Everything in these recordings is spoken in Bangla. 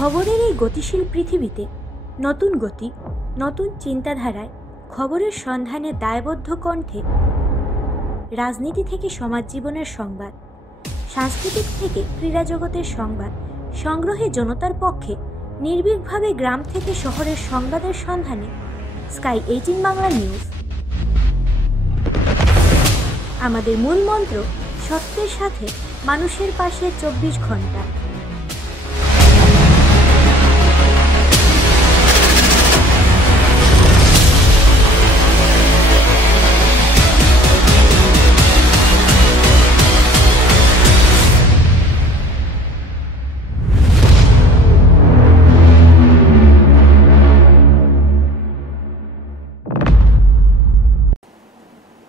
খবরের এই গতিশীল পৃথিবীতে নতুন গতি, নতুন চিন্তাধারায় খবরের সন্ধানে দায়বদ্ধ কণ্ঠে রাজনীতি থেকে সমাজ জীবনের সংবাদ, সাংস্কৃতিক থেকে ক্রীড়া জগতের সংবাদ সংগ্রহে জনতার পক্ষে নির্ভীকভাবে গ্রাম থেকে শহরের সংবাদের সন্ধানে স্কাই 18 বাংলা নিউজ। আমাদের মূল মন্ত্র সত্যের সাথে মানুষের পাশে 24 ঘন্টা।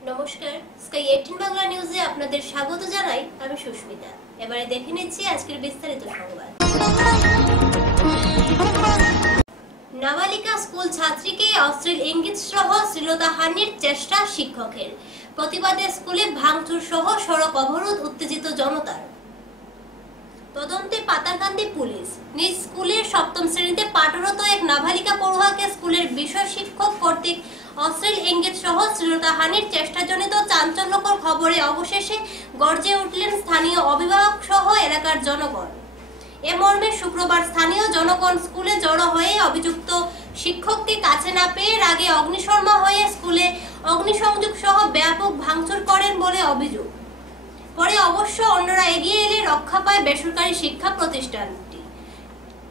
নমস্কার, স্কাই 18 বাংলা নিউজে আপনাদের স্বাগত জানাই। আমি সুস্মিতা। এবারে দেখে নিচ্ছি আজকের বিস্তারিত সংবাদ। নাবালিকা স্কুল ছাত্রীকে অশ্লীল ইঙ্গিত সহ শ্লীলতাহানির চেষ্টা শিক্ষকের, প্রতিবাদে স্কুলে ভাঙচুর সহ সড়ক অবরোধ, উত্তেজিত জনতার। তদন্তে পাতারকান্দি পুলিশ। নিজ স্কুলের 7ম শ্রেণীতে পাঠরত এক নাবালিকা পড়ুয়াকে স্কুলের বিষয় শিক্ষক কর্তৃক অশ্লীল ইঙ্গিত সহ শ্লীলতাহানির চেষ্টাজনিত চাঞ্চল্যকর খবরে অবশেষে গর্জে উঠলেন স্থানীয় অভিভাবক সহ এলাকার জনগণ। এ মর্মে শুক্রবার স্থানীয় জনগণ স্কুলে জড়ো হয়ে অভিযুক্ত শিক্ষককে কাছে না পেয়ে রাগে অগ্নিশর্মা হয়ে স্কুলে অগ্নিসংযোগ সহ ব্যাপক ভাঙচুর করেন বলে অভিযোগ। পরে অবশ্য অন্যরা এগিয়ে এলে রক্ষা পায় বেসরকারি শিক্ষা প্রতিষ্ঠানটি।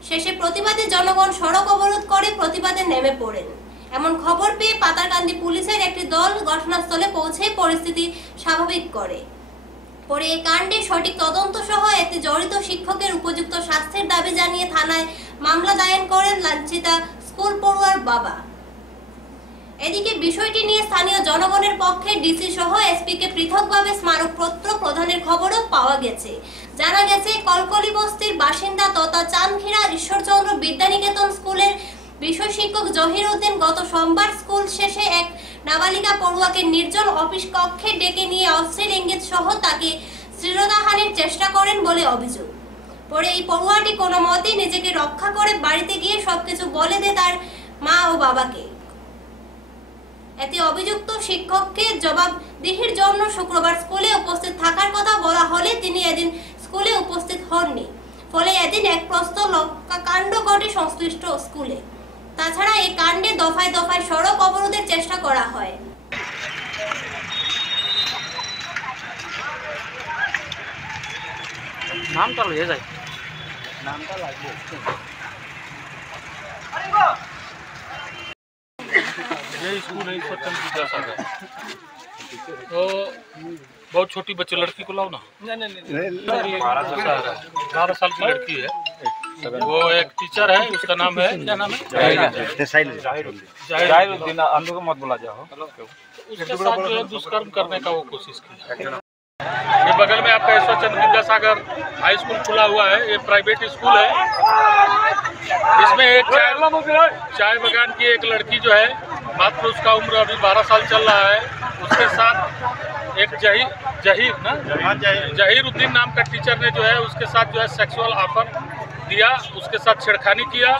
শেষে প্রতিবাদে জনগণ সড়ক অবরোধ করে প্রতিবাদে নেমে পড়েন। এমন খবর পেয়ে পাতারকান্দি পুলিশের একটি দল ঘটনাস্থলে পৌঁছে পরিস্থিতি স্বাভাবিক করে। পরে এই কাণ্ডে সঠিক তদন্ত সহ এতে জড়িত শিক্ষকের উপযুক্ত শাস্তির দাবি জানিয়ে থানায় মামলা দায়ের করেন লাঞ্ছিতা স্কুল পড়ুয়ার বাবা। এদিকে বিষয়টি নিয়ে স্থানীয় জনগণের পক্ষে ডিসি সহ এসপিকে পৃথকভাবে স্মারকপত্র প্রদানের খবরও পাওয়া গেছে। জানা গেছে, কলকলি বস্তির বাসিন্দা তথা চাঁদখিড়া ঈশ্বরচন্দ্র বিদ্যানিকেতন স্কুলের বিষয় শিক্ষক জহির উদ্দিন গত সোমবার স্কুল শেষে এক নাবালিকা পড়ুয়াকে নির্জন অফিস কক্ষে ডেকে নিয়ে অশ্লীল ইঙ্গিত সহ তাকে শ্লীলতাহানির চেষ্টা করেন বলে অভিযোগ। পরে এই পড়ুয়াটি কোনো মতেই নিজেকে রক্ষা করে বাড়িতে গিয়ে সবকিছু বলে দেয় তার মা ও বাবাকে। এতে অভিযুক্ত শিক্ষককে জবাবদিহির জন্য শুক্রবার স্কুলে উপস্থিত থাকার কথা বলা হলে তিনি এদিন স্কুলে উপস্থিত হননি। ফলে এদিন এক প্রস্তর কাণ্ড ঘটে সংশ্লিষ্ট স্কুলে। তাছাড়া এই কাণ্ডে দফায় দফায় সড়ক অবরোধের চেষ্টা করা হয়। নামটা লয়ে যায়, নামটা লাগবে। ये स्कूल है सत्यम विद्यासागर। तो बहुत छोटी बच्ची लड़की को लाओ ना। नहीं 12 साल की लड़की है। वो एक टीचर है, उसका नाम है, क्या नाम है? जाहिरुद्दीन। अंधों को मत बुला जाओ। उसके साथ जो है दुष्कर्म करने का वो कोशिश की। ये बगल में आपका ईश्वरचंद्र विद्यासागर हाई स्कूल खुला हुआ है। ये प्राइवेट स्कूल है। इसमें एक चाय बगान की एक लड़की जो है, मात्र उसका उम्र अभी 12 साल चल रहा है। उसके साथ एक जहीर उद्दीन नाम का टीचर ने जो है उसके साथ जो है सेक्सुअल ऑफर दिया, उसके साथ छेड़खानी किया।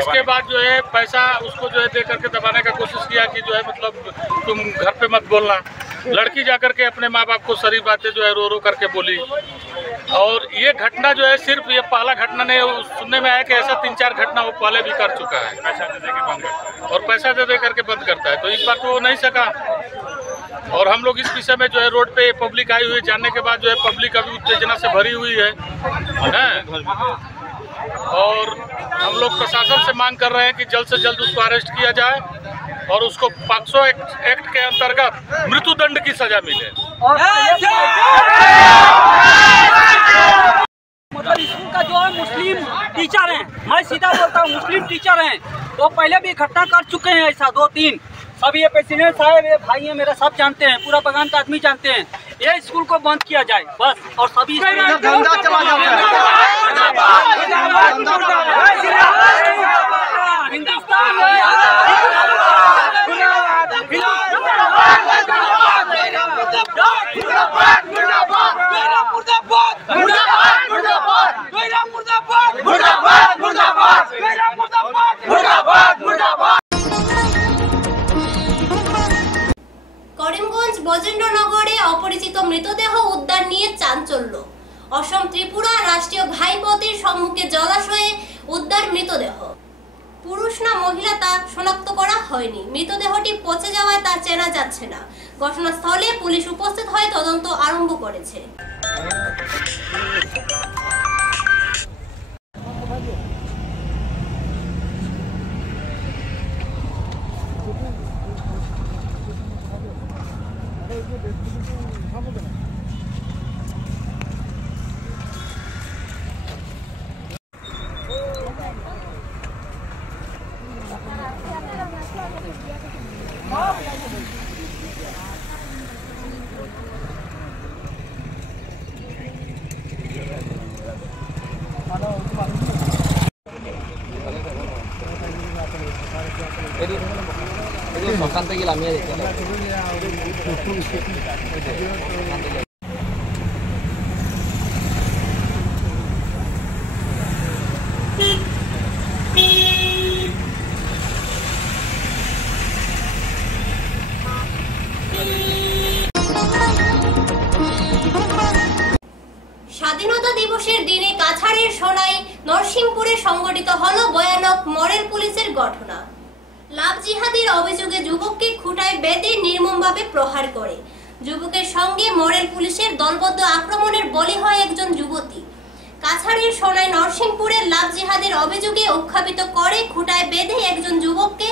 इसके बाद जो है पैसा उसको जो है दे करके दबाने का कोशिश किया कि जो है मतलब तुम घर पे मत बोलना। लड़की जाकर के अपने माँ बाप को सारी बातें जो है रो रो करके बोली। और ये घटना जो है सिर्फ ये पहला घटना नहीं, सुनने में आया कि ऐसा 3-4 घटना वो पहले भी कर चुका है। और पैसा दे करके बंद करता है। तो इस बार तो वो नहीं सका। और हम लोग इस विषय में जो है रोड पे पब्लिक आई हुई, जानने के बाद जो है पब्लिक अभी उत्तेजना से भरी हुई है। और हम लोग प्रशासन से मांग कर रहे हैं कि जल्द से जल्द उसको अरेस्ट किया जाए और उसको पॉक्सो एक्ट के अंतर्गत मृत्युदंड की सजा मिले। मतलब स्कूल का जो है मुस्लिम टीचर हैं, मैं सीधा बोलता हूँ मुस्लिम टीचर हैं, तो पहले भी घटना कर चुके हैं ऐसा 2-3। सब ये प्रेसिडेंट साहब, ये भाई है मेरा, सब जानते हैं, पूरा बगान का आदमी जानते हैं। ये स्कूल को बंद किया जाए बस। और सभी मुर्दाबाद मुर्दाबाद मुर्दाबाद मुर्दाबाद मुर्दाबाद মৃতদেহ উদ্ধার নিয়ে চাঞ্চল্য। অসম ত্রিপুরা রাষ্ট্রীয় ঘাইপথের সম্মুখে জলাশয়ে উদ্ধার মৃতদেহ। পুরুষ না মহিলা তা শনাক্ত করা হয়নি। মৃতদেহটি পচে যাওয়ায় তা চেনা যাচ্ছে না। ঘটনাস্থলে পুলিশ উপস্থিত হয়ে তদন্ত আরম্ভ করেছে। স্বাধীনতা দিবসের দিনে কাছাড়ের সোনাই নরসিংপুরে সংঘটিত হলো ভয়ানক মডেল পুলিশের ঘটনা। লাভ জিহাদের অভিযোগে যুবককে খুঁটায় বেঁধে নির্মমভাবে প্রহার করে। যুবকের সঙ্গে মডেল পুলিশের দলবদ্ধ আক্রমণের বলি হয় একজন যুবতী। কাছাড়ের সোনাই নরসিংপুরে লাভ জিহাদের অভিযোগে উত্থাপিত করে খুঁটায় বেঁধে একজন যুবককে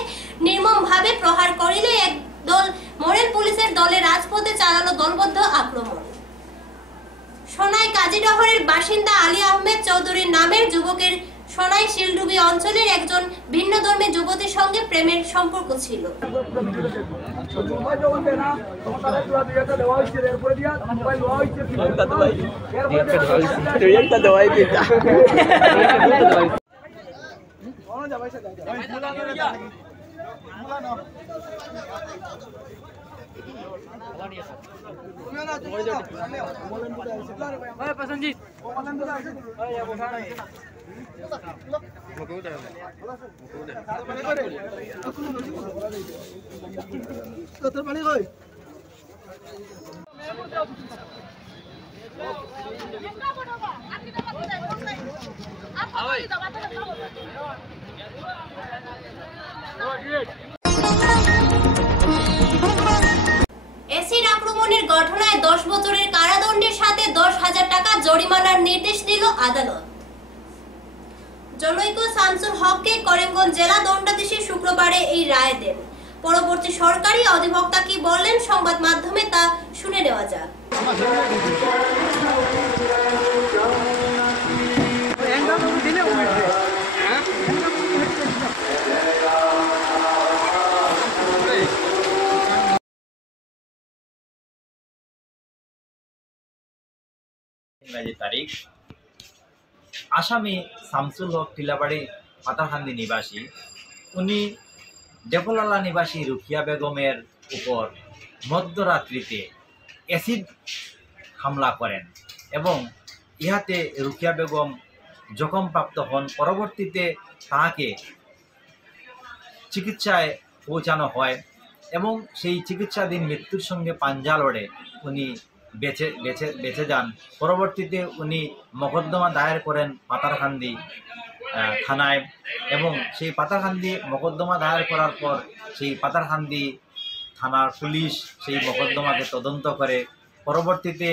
নির্মমভাবে প্রহার করিলে এক দল মডেল পুলিশের দলে রাজপথে চালালো দলবদ্ধ আক্রমণ। সোনাই কাজীডহরের বাসিন্দা আলী আহমেদ চৌধুরীর নামের যুবকের সোনাই শিলডুবি অঞ্চলের একজন ভিন্ন ধর্মের যুবতীর সঙ্গে প্রেমের সম্পর্ক ছিল। এসিড আক্রমণের ঘটনায় 10 বছরের কারাদণ্ডের সাথে 10,000 টাকা জরিমানার নির্দেশ দিল আদালত। জনৈক শামসুল হককে করিমগঞ্জ জেলা দণ্ডাধীশ শুক্রবারে এই রায় দেন। পরবর্তী সরকারি অধিবক্তা কি বললেন সংবাদ মাধ্যমে তা শুনে নেওয়া যাক। তারিখ আসামি শামসুল হক টিলাবাড়ি পাতারকান্দি নিবাসী। উনি ডেপোলালা নিবাসী রুকিয়া বেগমের উপর মধ্যরাত্রিতে অ্যাসিড হামলা করেন এবং ইহাতে রুকিয়া বেগম জখমপ্রাপ্ত হন। পরবর্তীতে তাকে চিকিৎসায় পৌঁছানো হয় এবং সেই চিকিৎসাধীন মৃত্যুর সঙ্গে পাঞ্জা লড়ে উনি বেঁচে যান। পরবর্তীতে উনি মোকদ্দমা দায়ের করেন পাতারকান্দি থানায় এবং সেই পাতারকান্দি মোকদ্দমা দায়ের করার পর সেই পাতারকান্দি থানার পুলিশ সেই মোকদ্দমাকে তদন্ত করে। পরবর্তীতে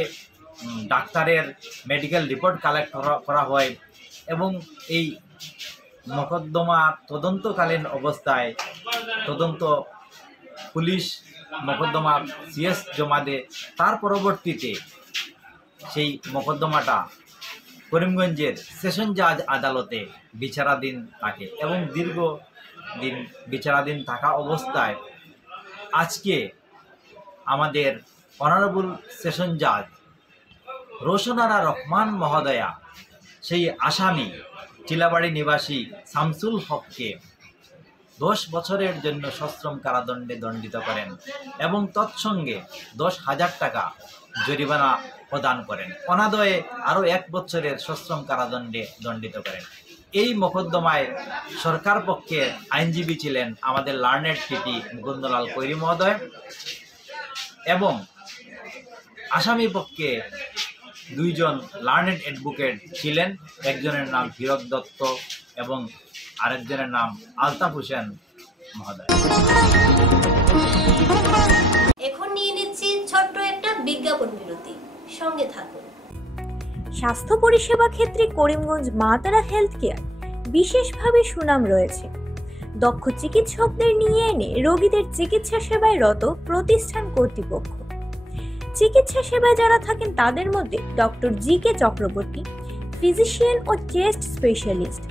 ডাক্তারের মেডিকেল রিপোর্ট কালেক্ট করা হয় এবং এই মোকদ্দমা তদন্তকালীন অবস্থায় পুলিশ মোকদ্দমা সিএস জমা দেয়। তার পরবর্তীতে সেই মোকদ্দমাটা করিমগঞ্জের সেশন জাজ আদালতে বিচারাধীন থাকে এবং দীর্ঘদিন বিচারাধীন থাকা অবস্থায় আজকে আমাদের অনারেবল সেশন জাজ রোশনারা রহমান মহোদয়া সেই আসামি চিলাবাড়ি নিবাসী শামসুল হককে 10 বছরের জন্য সশ্রম কারাদণ্ডে দণ্ডিত করেন এবং তৎসঙ্গে 10,000 টাকা জরিমানা প্রদান করেন। অনাদয়ে আরও 1 বছরের সশ্রম কারাদণ্ডে দণ্ডিত করেন। এই মোকদ্দমায় সরকার পক্ষের আইনজীবী ছিলেন আমাদের লার্নেড পিটি মুকুন্দলাল কৈরি মহোদয় এবং আসামি পক্ষে দুইজন লার্নেড অ্যাডভোকেট ছিলেন, একজনের নাম হীরক দত্ত এবং আরেকজনের নাম আলতাফ হোসেন মহোদয়। এখন নিয়ে নিচ্ছি ছোট্ট একটা বিজ্ঞাপন বিরতি, সঙ্গে থাকুন। স্বাস্থ্য পরিষেবা ক্ষেত্রে করিমগঞ্জ মা তারা হেলথ কেয়ার বিশেষভাবে সুনাম রয়েছে। দক্ষ চিকিৎসকদের নিয়ে এনে রোগীদের চিকিৎসা সেবায় রত প্রতিষ্ঠান কর্তৃপক্ষ। চিকিৎসা সেবায় যারা থাকেন তাদের মধ্যে ডক্টর জি.কে. চক্রবর্তী, ফিজিশিয়ান ও chest specialist,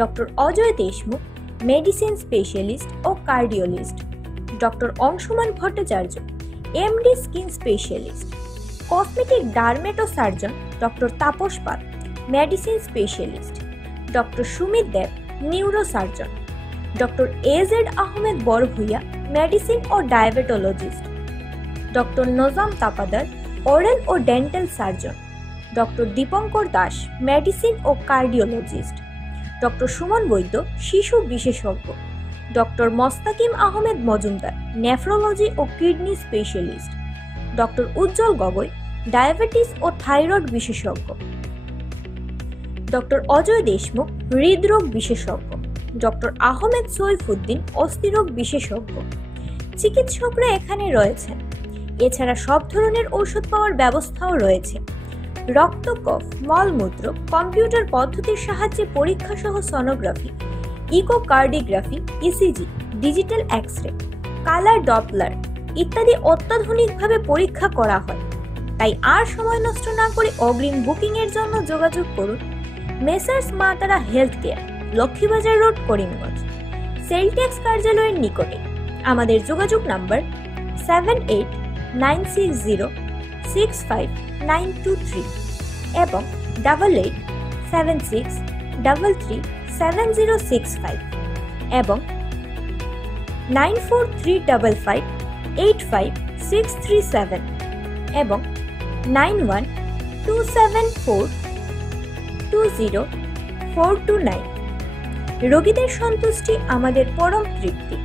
doctor Ajay Deshmukh, medicine specialist ও cardiologist, doctor Anshuman Bhattacharya, MD skin specialist, cosmetic dermato surgeon doctor Tapas Pal, medicine specialist, doctor Sumit Deb, neuro surgeon, doctor A Z Ahmed Barbhuiya, medicine ও diabetologist, doctor Nazam Tapadar, oral ও dental surgeon, doctor Dipankar Das, medicine ও কার্ডিওলজিস্ট, ডক্টর সুমন বৈদ্য, শিশু বিশেষজ্ঞ, ডক্টর মোস্তাকিম আহমেদ মজুমদার, নেফ্রোলজি ও কিডনি স্পেশালিস্ট, ডক্টর উজ্জ্বল গগৈ, ডায়াবেটিস ও থাইরয়েড বিশেষজ্ঞ, ডক্টর অজয় দেশমুখ, হৃদরোগ বিশেষজ্ঞ, ডক্টর আহমেদ সৈফুদ্দিন, অস্থিরোগ বিশেষজ্ঞ। চিকিৎসকরা এখানে রয়েছেন। এছাড়া সব ধরনের ঔষধ পাওয়ার ব্যবস্থাও রয়েছে। রক্ত, কফ, মলমূত্র কম্পিউটার পদ্ধতির সাহায্যে পরীক্ষা সহ sonography, echocardiography, ECG, digital X-ray, colour Doppler ইত্যাদি অত্যাধুনিকভাবে পরীক্ষা করা হয়। তাই আর সময় নষ্ট না করে অগ্রিম বুকিং এর জন্য যোগাযোগ করুন মেসার্স মা তারা health care, Laxmibazar road, Karimganj, sell tax কার্যালয়ের নিকটে। আমাদের যোগাযোগ নাম্বার 7896065923 এবং 8876337065 এবং 9435585637 এবং 9127420429। রোগীদের সন্তুষ্টি আমাদের পরম তৃপ্তি।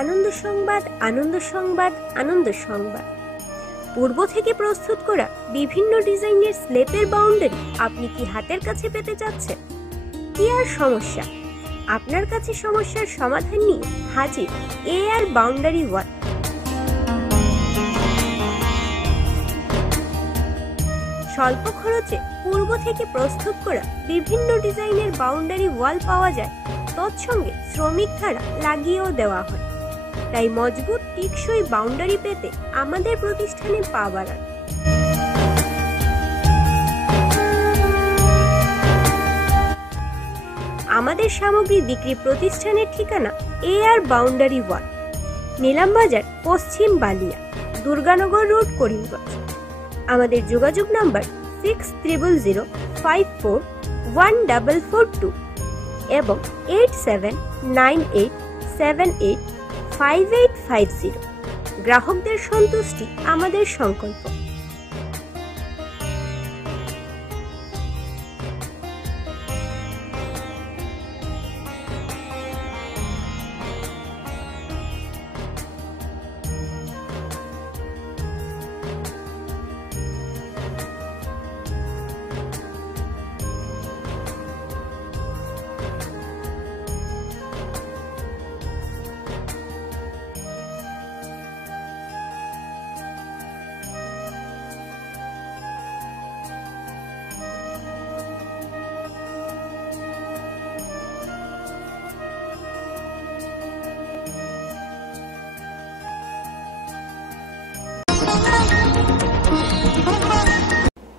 আনন্দ সংবাদ, আনন্দ সংবাদ, আনন্দ সংবাদ। পূর্ব থেকে প্রস্তুত করা বিভিন্ন ডিজাইনের স্লেপের বাউন্ডারি আপনি কি হাতের কাছে পেতে চাচ্ছেন? কি আর সমস্যা, আপনার কাছে সমস্যার সমাধান নিয়ে হাজির এআর বাউন্ডারি ওয়াল। স্বল্প খরচে পূর্ব থেকে প্রস্তুত করা বিভিন্ন ডিজাইনের বাউন্ডারি ওয়াল পাওয়া যায়, তৎসঙ্গে শ্রমিক দ্বারা লাগিয়েও দেওয়া হয়। তাই মজবুত টেকসই বাউন্ডারি পেতে আমাদের প্রতিষ্ঠানে পা বাড়ান। আমাদের সামগ্রী বিক্রি প্রতিষ্ঠানের ঠিকানা এআর বাউন্ডারি ওয়াল, নিলামবাজার, পশ্চিম বালিয়া, দুর্গানগর রোড, করিমগঞ্জ। আমাদের যোগাযোগ নাম্বার 6000541442 এবং 8798785850। গ্রাহকদের সন্তুষ্টি আমাদের সংকল্প।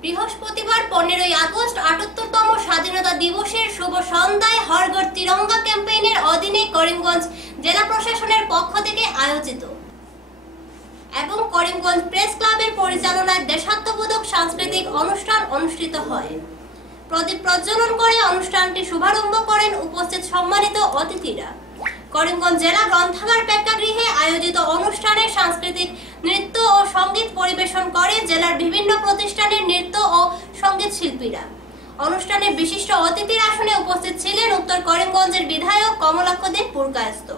বৃহস্পতিবার 15ই আগস্ট 78তম স্বাধীনতা দিবসের শুভ সন্ধ্যায় হর ঘর তিরঙ্গা ক্যাম্পেইনের অধীনে করিমগঞ্জ জেলা প্রশাসনের পক্ষ থেকে আয়োজিত এবং করিমগঞ্জ প্রেস ক্লাবের পরিচালনায় দেশাত্মবোধক সাংস্কৃতিক অনুষ্ঠান অনুষ্ঠিত হয়। প্রদীপ প্রজ্বলন করে অনুষ্ঠানটি শুভারম্ভ করেন উপস্থিত সম্মানিত অতিথিরা। করিমগঞ্জ জেলা গ্রন্থাগার প্রেক্ষাগৃহে আয়োজিত অনুষ্ঠানে সাংস্কৃতিক নৃত্য ও সঙ্গীত পরিবেশন করে জেলার বিভিন্ন প্রতিষ্ঠানের নৃত্য ও সঙ্গীত শিল্পীরা। অনুষ্ঠানে বিশিষ্ট অতিথির আসনে উপস্থিত ছিলেন উত্তর করিমগঞ্জের বিধায়ক কমলাক্ষ দেব পুরকায়স্থ,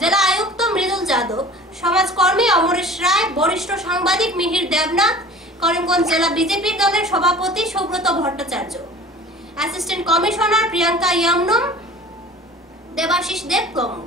জেলা আয়ুক্ত মৃদুল যাদব, সমাজকর্মী অমরেশ রায়, বরিষ্ঠ সাংবাদিক মিহির দেবনাথ, করিমগঞ্জ জেলা বিজেপির দলের সভাপতি সুব্রত ভট্টাচার্য, অ্যাসিস্ট্যান্ট কমিশনার প্রিয়াঙ্কা ইয়ামনম, দেবাশিস দেব প্রমুখ।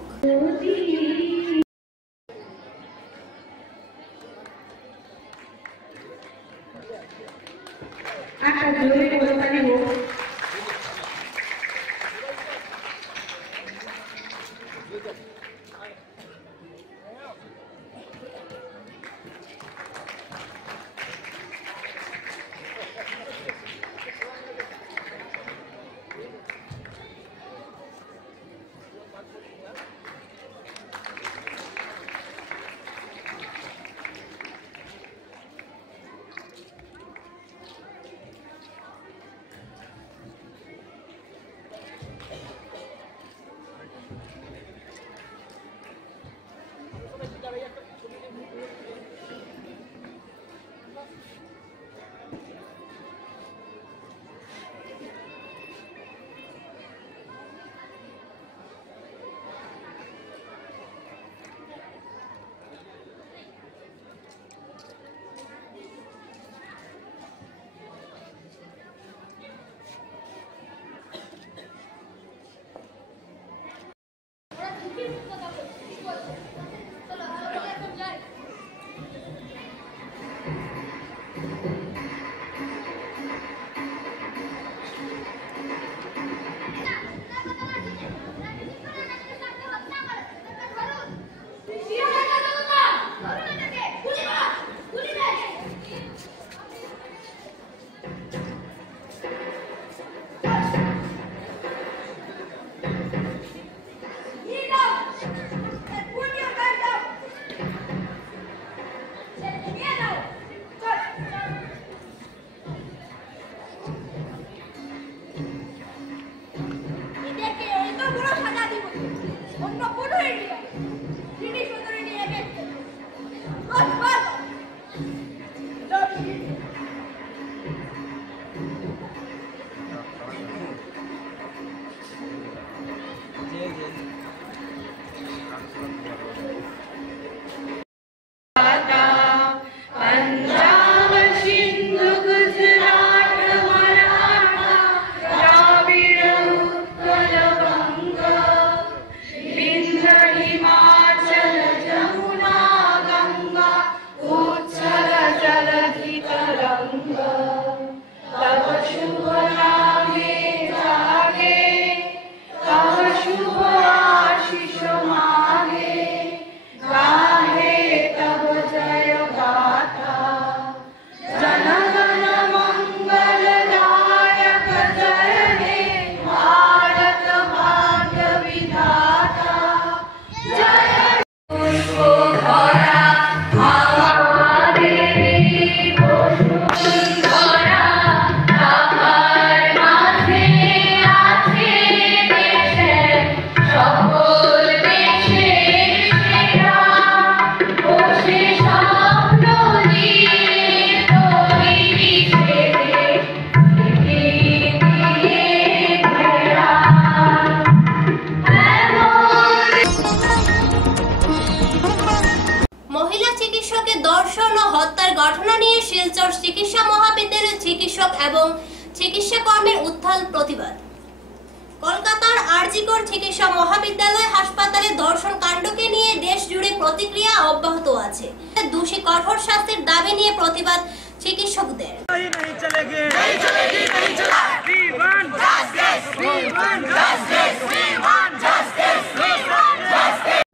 ঘটনা নিয়ে শিলচর চিকিৎসা মহাবিদ্যালয়ের চিকিৎসক এবং চিকিৎসা কর্মীর উত্তাল প্রতিবাদ। কলকাতার আরজিকর চিকিৎসা মহাবিদ্যালয় হাসপাতালে ধর্ষণ কাণ্ডকে নিয়ে দেশ জুড়ে প্রতিক্রিয়া অব্যাহত আছে। দোষী কঠোর শাস্তির দাবি নিয়ে প্রতিবাদ চিকিৎসকদের।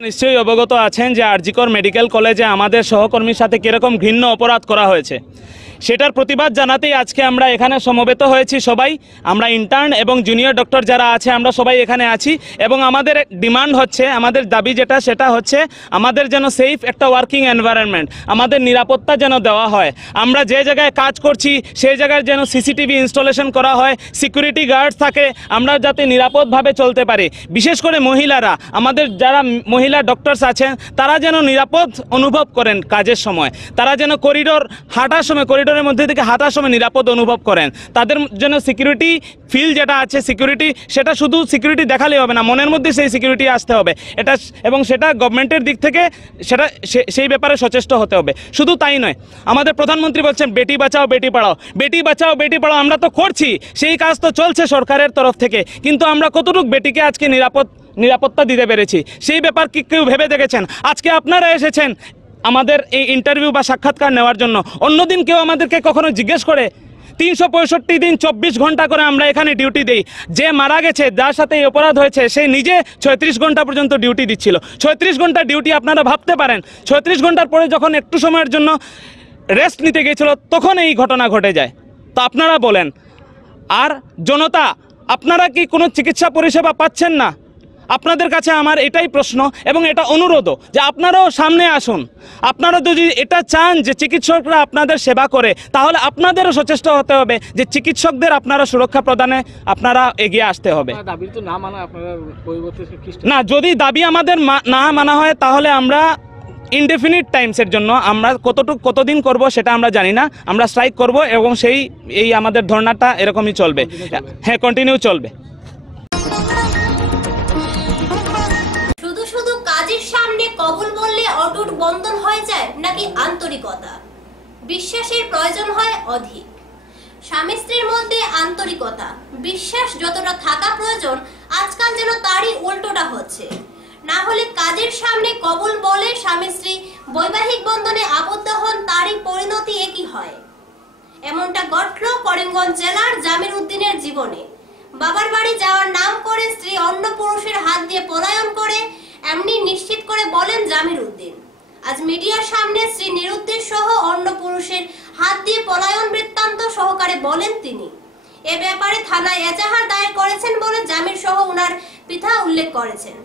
নিশ্চয়ই অবগত আছেন যে আরজিকর মেডিকেল কলেজে আমাদের সহকর্মীর সাথে কিরকম ঘৃণ্য অপরাধ করা হয়েছে। সেটার প্রতিবাদ জানাতেই আজকে আমরা এখানে সমবেত হয়েছি সবাই। আমরা ইন্টার্ন এবং জুনিয়র ডক্টর যারা আছে আমরা সবাই এখানে আছি এবং আমাদের ডিমান্ড হচ্ছে, আমাদের দাবি সেটা হচ্ছে আমাদের যেন সেফ একটা ওয়ার্কিং এনভায়রনমেন্ট, আমাদের নিরাপত্তা যেন দেওয়া হয়। আমরা যে জায়গায় কাজ করছি সেই জায়গায় যেন সিসিটিভি ইনস্টলেশন করা হয়, সিকিউরিটি গার্ড থাকে, আমরা যাতে নিরাপদভাবে চলতে পারি। বিশেষ করে মহিলারা, আমাদের যারা মহিলা ডক্টরস আছেন তারা যেন নিরাপদ অনুভব করেন কাজের সময়, তারা যেন করিডোরের মধ্যে থেকে হাঁটার সময় নিরাপদ অনুভব করেন। তাদের যেন সিকিউরিটি ফিল যেটা আছে, সিকিউরিটি সেটা শুধু সিকিউরিটি দেখালেই হবে না, মনের মধ্যে সেই সিকিউরিটি আসতে হবে এটা, এবং সেটা গভর্নমেন্টের দিক থেকে সেটা সেই ব্যাপারে সচেষ্ট হতে হবে। শুধু তাই নয়, আমাদের প্রধানমন্ত্রী বলছেন বেটি বাঁচাও বেটি পড়াও, বেটি বাঁচাও বেটি পড়াও আমরা তো করছি, সেই কাজ তো চলছে সরকারের তরফ থেকে, কিন্তু আমরা কতটুকু বেটিকে আজকে নিরাপত্তা দিতে পেরেছি সেই ব্যাপার কি কেউ ভেবে দেখেছেন? আজকে আপনারা এসেছেন আমাদের এই ইন্টারভিউ বা সাক্ষাৎকার নেওয়ার জন্য, অন্যদিন কেউ আমাদেরকে কখনো জিজ্ঞেস করে? 365 দিন 24 ঘন্টা করে আমরা এখানে ডিউটি দিই। যে মারা গেছে, যার সাথে এই অপরাধ হয়েছে, সে নিজে 36 ঘন্টা পর্যন্ত ডিউটি দিচ্ছিল। 36 ঘন্টা ডিউটি, আপনারা ভাবতে পারেন 36 ঘন্টার পরে যখন একটু সময়ের জন্য রেস্ট নিতে গিয়েছিল তখন এই ঘটনা ঘটে যায়। তো আপনারা বলেন, আর জনতা আপনারা কি কোনো চিকিৎসা পরিষেবা পাচ্ছেন না? আপনাদের কাছে আমার এটাই প্রশ্ন এবং এটা অনুরোধও যে আপনারাও সামনে আসুন। আপনারা যদি এটা চান যে চিকিৎসকরা আপনাদের সেবা করে, তাহলে আপনাদেরও সচেষ্ট হতে হবে যে চিকিৎসকদের আপনারা সুরক্ষা প্রদানে আপনারা এগিয়ে আসতে হবে। না, যদি দাবি আমাদের না মানা হয় তাহলে আমরা ইনডেফিনিট টাইমসের জন্য আমরা কতদিন করব সেটা আমরা জানি না, আমরা স্ট্রাইক করব এবং এই আমাদের ধর্নাটা এরকমই চলবে, হ্যাঁ কন্টিনিউ চলবে। শুধু কাজের সামনে কবুল বললে অটুট বন্ধন হয়ে যায় নাকি আন্তরিকতা? বিশ্বাসের প্রয়োজন হয় অধিক। স্বামী স্ত্রীর মধ্যে আন্তরিকতা, বিশ্বাস যতটা থাকা প্রয়োজন আজকাল যেন তারই উল্টোটা হচ্ছে। না হলে কাজের সামনে কবুল বলে স্বামী স্ত্রী বৈবাহিক বন্ধনে আবদ্ধ হন, তারই পরিণতি একই হয়। এমনটা ঘটল করিমগঞ্জ জেলার জামির উদ্দিনের জীবনে। বাবার বাড়ি যাওয়ার নাম করে স্ত্রী অন্য পুরুষের হাত দিয়ে পলায়ন করে, এমনি নিশ্চিত করে বলেন জামির উদ্দিন। আজ মিডিয়ার সামনে স্ত্রী নিরুদ্দেশ সহ অন্য পুরুষের হাত দিয়ে পলায়ন বৃত্তান্ত সহকারে বলেন তিনি। এ ব্যাপারে থানায় এজাহার দায়ের করেছেন বলে জামির সহ ওনার পিতা উল্লেখ করেছেন।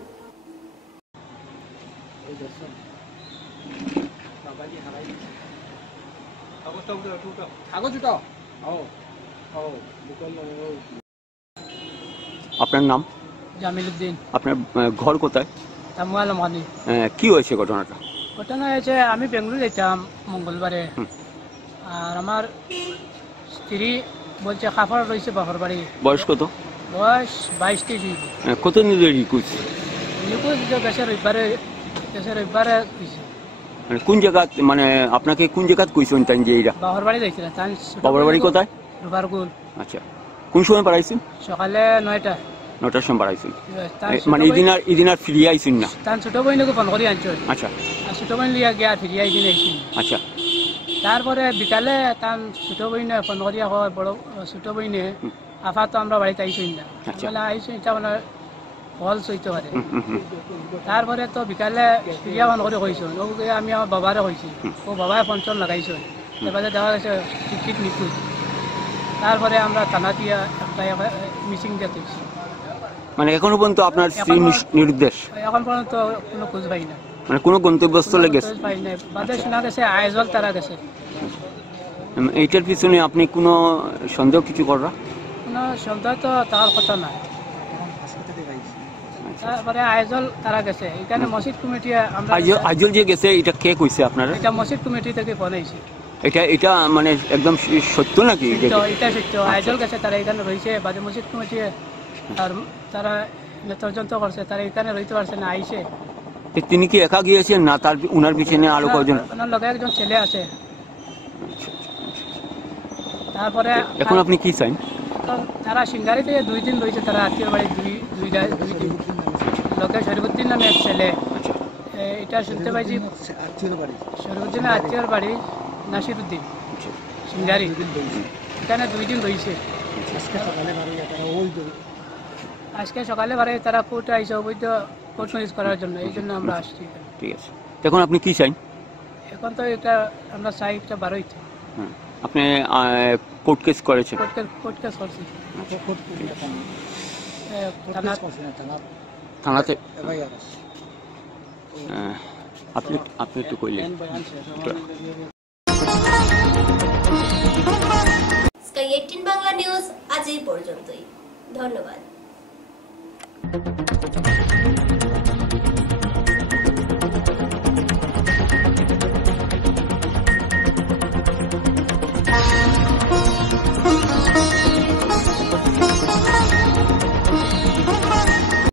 আপনার নাম? জামিল উদ্দিন। আপনার ঘর কোথায়? কি হয়েছে ঘটনাটা? ঘটনা হয়েছে, আমি বেঙ্গালুরু যেতাম মঙ্গলবারে, আর আমার স্ত্রী বলছে খাফার রয়েছে বাপর বাড়ি। বয়স কত? বয়স 22-23। কতদিন ধরে রিকুইজ? রবিবারে মানে কোন জায়গা, মানে আপনাকে কোন জায়গা কইছেন তাই যে এইটা? বাপর বাড়ি যাইছিলাম। বাপর বাড়ি কোথায়? রুবারগুল। আচ্ছা, কোন সময় পাঠাইছেন? সকালে 9টার সময় পাঠাইছেন। মানে এদিন আর ফিরিয়ে আইছেন না? তার ছোট বইনকে ফোন করে আনছো। আচ্ছা, আর ছোট বইন লিয়া গিয়া ফিরিয়ে আইসিন আইসি। আচ্ছা, তারপরে বিকালে তার ছোট বইনে ফোন করিয়া হয়, বড় ছোট বইনে আফা তো আমরা বাড়িতে আইসই না, আইসই এটা মানে ফল সইতে পারে। তারপরে তো বিকালে ফিরিয়া ফোন করে কইছো, আমি আমার বাবারে কইছি, ও বাবায় ফোন চল লাগাইছো, এবারে দেখা গেছে টিকিট নিখোঁজ। তারপরে আমরা থানা দিয়া একটা মিসিং দিয়ে তুলছি। মানে এখনো পর্যন্ত আপনার স্ত্রী নিরুদ্দেশ? এখন পর্যন্ত কোনো খোঁজ পাই না, মানে কোনো গন্তব্যস্থলে গেছে পাই না। বাদে শোনা গেছে আইজল তারা গেছে। এইটার পিছনে আপনি কোনো সন্দেহ কিছু করা? কোনো সন্দেহ তো তার কথা না। তারপরে আইজল তারা গেছে, এখানে মসজিদ কমিটি আইজল যে গেছে এটা কে কইছে আপনারা? এটা মসজিদ কমিটি থেকে ফোন আইছে। এটা মানে একদম সত্য নাকি? এটা সত্য, আইজল গেছে, তারা এখানে রয়েছে। বাদে মসজিদ কমিটি আর তারা তদন্ত করছে, তারা এখানে রইতে পারছে না, আইছে। তিনি কি একা গিয়েছেন না তার উনার পিছনে আরো কয়েকজন? ওনার লগে একজন ছেলে আছে। তারপরে এখন আপনি কি চান? তারা সিঙ্গারিতে 2 দিন রয়েছে, তারা আত্মীয় বাড়ি 2 দিন। লগে শরীফুদ্দিন নামে এক ছেলে, এটা শুনতে পাইছি শরীফুদ্দিনের আত্মীয়র বাড়ি নাসিরুদ্দিন সিঙ্গারি, এখানে 2 দিন রয়েছে। আজকে সকালে বারে তারা কোর্টে আইসে অবৈধ কোর্ট ম্যারেজ করার জন্য, এই জন্য আমরা আসছি। ঠিক আছে, এখন আপনি কি চান? এখন তো এটা আমরা চাই একটা 12 হইতে। আপনি কোর্ট কেস করেছেন? কোর্ট কেস করছি থানাতে। আপনি আপনি একটু কইলেন। স্কাই 18 বাংলা নিউজ আজ এই পর্যন্তই। ধন্যবাদ।